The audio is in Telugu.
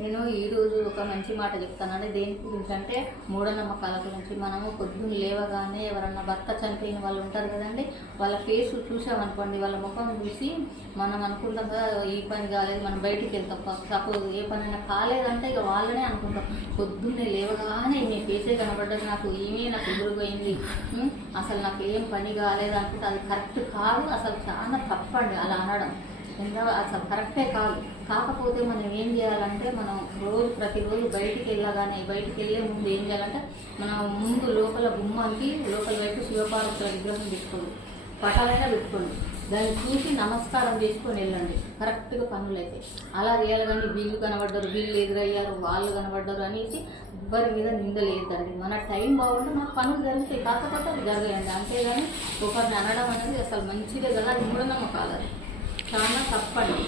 నేను ఈరోజు ఒక మంచి మాట చెప్తానండి. దేని గురించి అంటే మూఢనమ్మకాల గురించి. మనము పొద్దున్న లేవగానే ఎవరన్నా భర్త చనిపోయిన వాళ్ళు ఉంటారు కదండి, వాళ్ళ ఫేస్ చూసామనుకోండి, వాళ్ళ ముఖం చూసి మనం అనుకుంటాం కదా ఈ పని కాలేదు, మనం బయటికి వెళ్తాం. సపోజ్ ఏ పనైనా కాలేదంటే ఇక వాళ్ళనే అనుకుంటాం. పొద్దున్నే లేవగానే మీ ఫేసే కనబడ్డది, నాకు ఈమె నాకు ఎదురుపోయింది, అసలు నాకు ఏం పని కాలేదు అనుకుంటే అది కరెక్ట్ కాదు. అసలు చాలా తప్పండి అలా అనడం. ఇంకా అసలు కరెక్టే కాదు. కాకపోతే మనం ఏం చేయాలంటే, మనం ప్రతిరోజు బయటికి వెళ్ళే ముందు ఏం చేయాలంటే, మనం ముందు లోపల గుమ్మానికి లోపల వైపు శివపార్వతుల విగ్రహం పెట్టుకోండి, పటాలైనా పెట్టుకోండి. దాన్ని చూసి నమస్కారం చేసుకొని వెళ్ళండి, కరెక్ట్గా పనులు అయితే. అలా చేయాలి. కానీ వీళ్ళు కనబడ్డారు, వీళ్ళు ఎదురయ్యారు, వాళ్ళు కనబడ్డారు అనేసి ఎవరి మీద నిందలేదండి. మన టైం బాగుంటే మన పనులు జరుగుతాయి, కాకపోతే అది జరగండి. అంతేగాని ఒకరిని అనడం అనేది అసలు మంచిదే కదా, అది మూఢనమ్మకాలు, అది చాలా తప్పండి.